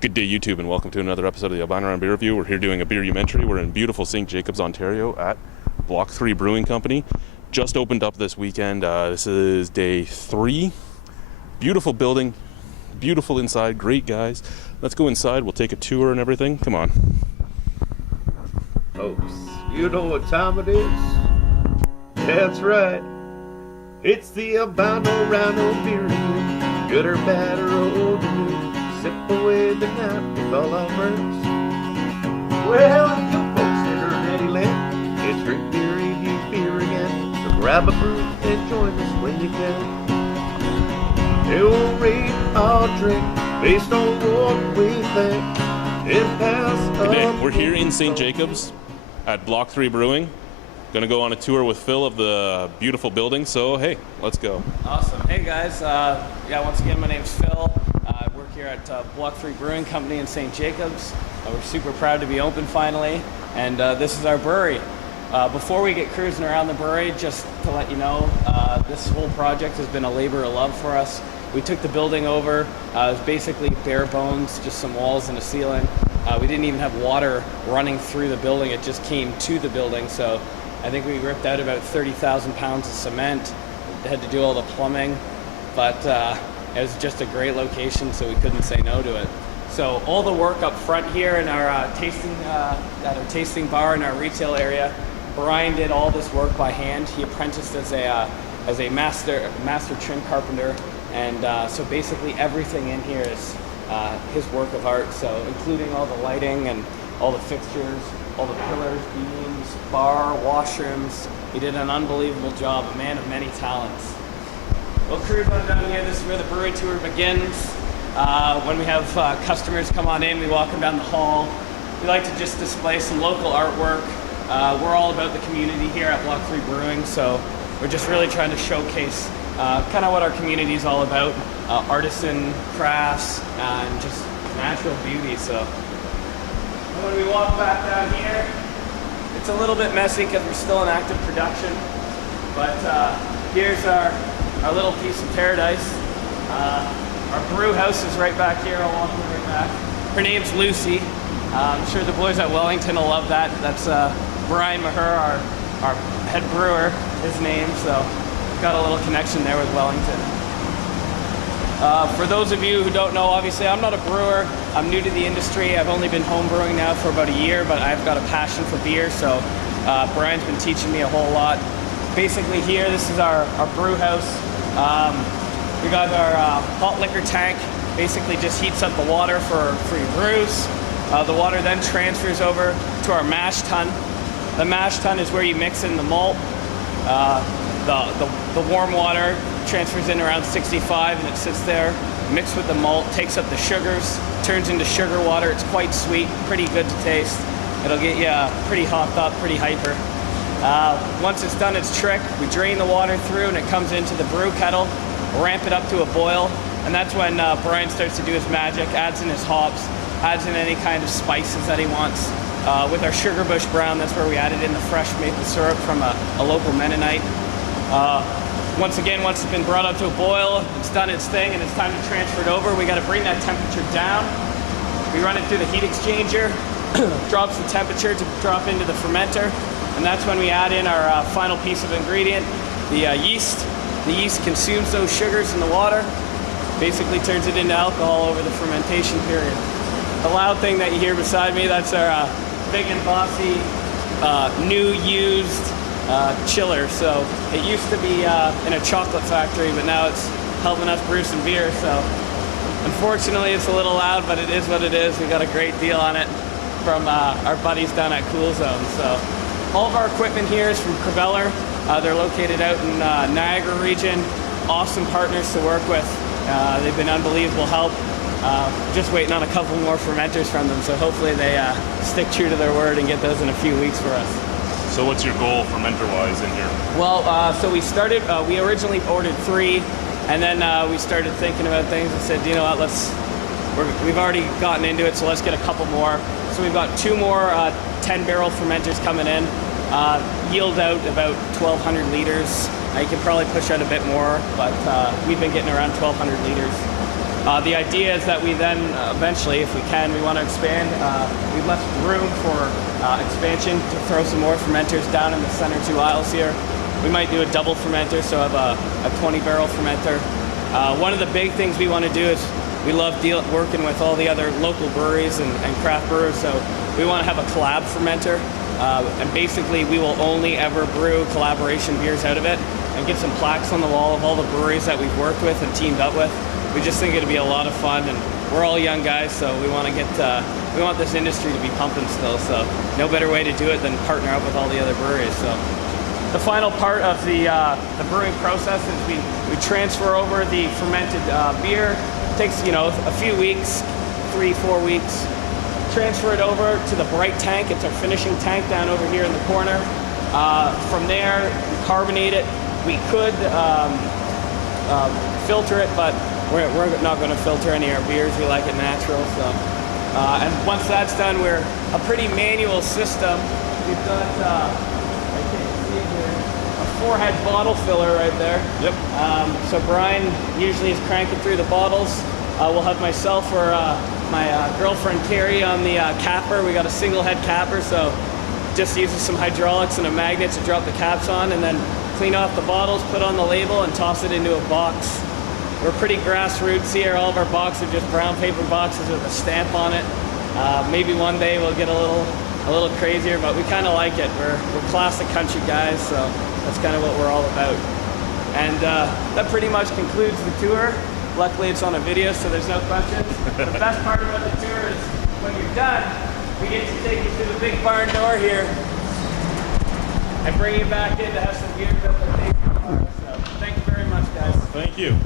Good day, YouTube, and welcome to another episode of the Albino Beer Review. We're here doing a Beerumentary. We're in beautiful St. Jacobs, Ontario at Block 3 Brewing Company. Just opened up this weekend. This is day 3. Beautiful building, beautiful inside, great guys. Let's go inside. We'll take a tour and everything. Come on. Folks, you know what time it is? That's right. It's the Albino Rhino Beer Review. Good or bad or old or new. Sip away the night with all our friends. Well, you folks that are ready, land, it's drink beer, review beer again. So grab a brew and join us when you can. They'll rate our drink based on what we think and pass Good day. We're here in St. Jacobs at Block 3 Brewing. Gonna go on a tour with Phil of the beautiful building. So hey, let's go. Awesome. Hey guys. Once again, my name's Phil. I work here at Block 3 Brewing Company in St. Jacobs. We're super proud to be open finally, and this is our brewery. Before we get cruising around the brewery, just to let you know, this whole project has been a labor of love for us. We took the building over. It was basically bare bones, just some walls and a ceiling. We didn't even have water running through the building. It just came to the building. So I think we ripped out about 30,000 pounds of cement. Had to do all the plumbing, but it was just a great location, so we couldn't say no to it. So all the work up front here in our tasting bar in our retail area, Brian did all this work by hand. He apprenticed as a master trim carpenter, and so basically everything in here is his work of art. So including all the lighting and all the fixtures, all the pillars, beams, bar, washrooms. He did an unbelievable job, a man of many talents. We'll cruise on down here. This is where the brewery tour begins. When we have customers come on in, we walk them down the hall. We like to just display some local artwork. We're all about the community here at Block 3 Brewing, so we're just really trying to showcase kind of what our community is all about. Artisan crafts and just natural beauty. So when we walk back down here, it's a little bit messy because we're still in active production, but here's our little piece of paradise. Our brew house is right back here. I'll walk right back. Her name's Lucy. I'm sure the boys at Wellington will love that. That's Brian Maher, our head brewer, his name, so got a little connection there with Wellington. For those of you who don't know, obviously I'm not a brewer. I'm new to the industry. I've only been home brewing now for about a year, but I've got a passion for beer, so Brian's been teaching me a whole lot. Basically here, this is our brew house. We got our hot liquor tank, basically just heats up the water for your brews. The water then transfers over to our mash tun. The mash tun is where you mix in the malt. The warm water transfers in around 65 and it sits there, mixed with the malt, takes up the sugars, turns into sugar water. It's quite sweet, pretty good to taste. It'll get you pretty hopped up, pretty hyper. Once it's done its trick, we drain the water through and it comes into the brew kettle, ramp it up to a boil, and that's when Brian starts to do his magic, adds in his hops, adds in any kind of spices that he wants. With our sugar bush brown, that's where we added in the fresh maple syrup from a local Mennonite. Once it's been brought up to a boil, it's done its thing, and it's time to transfer it over. We got to bring that temperature down. We run it through the heat exchanger, drops the temperature to drop into the fermenter, and that's when we add in our final piece of ingredient, the yeast. The yeast consumes those sugars in the water, basically turns it into alcohol over the fermentation period. The loud thing that you hear beside me, that's our big and bossy, new used chiller. So it used to be in a chocolate factory, but now it's helping us brew some beer. So unfortunately it's a little loud, but it is what it is. We got a great deal on it from our buddies down at Cool Zone. So all of our equipment here is from Creveller. They're located out in Niagara region. Awesome partners to work with. They've been unbelievable help. Just waiting on a couple more fermenters from them, so hopefully they stick true to their word and get those in a few weeks for us. So what's your goal fermenter-wise in here? Well, so we started, we originally ordered 3, and then we started thinking about things and said, you know what, we've already gotten into it, so let's get a couple more. So we've got 2 more 10-barrel fermenters coming in. Yield out about 1,200 liters. You can probably push out a bit more, but we've been getting around 1,200 liters. The idea is that we then eventually, if we can, we want to expand. We left room for expansion to throw some more fermenters down in the center 2 aisles here. We might do a double fermenter, so have a 20-barrel fermenter. One of the big things we want to do is we love working with all the other local breweries and craft brewers, so we want to have a collab fermenter. And basically, we will only ever brew collaboration beers out of it and get some plaques on the wall of all the breweries that we've worked with and teamed up with. We just think it'd be a lot of fun, and we're all young guys, so we want to we want this industry to be pumping still. So no better way to do it than partner up with all the other breweries. So the final part of the brewing process is we transfer over the fermented beer. It takes a few weeks, 3-4 weeks. Transfer it over to the bright tank. It's our finishing tank down over here in the corner. From there, we carbonate it. We could filter it, but we're not going to filter any of our beers. We like it natural. So, and once that's done, we're a pretty manual system. We've got I can't see it here, a 4-head bottle filler right there. Yep. So Brian usually is cranking through the bottles. We'll have myself or my girlfriend Carrie on the capper. We got a single head capper, so just uses some hydraulics and a magnet to drop the caps on, and then clean off the bottles, put on the label, and toss it into a box. We're pretty grassroots here. All of our boxes are just brown paper boxes with a stamp on it. Maybe one day we'll get a little crazier, but we kind of like it. We're classic country guys, so that's kind of what we're all about. And that pretty much concludes the tour. Luckily, it's on a video, so there's no questions. The best part about the tour is when you're done, we get to take you through the big barn door here and bring you back in to have some beer built at the bar. So thank you very much, guys. Thank you.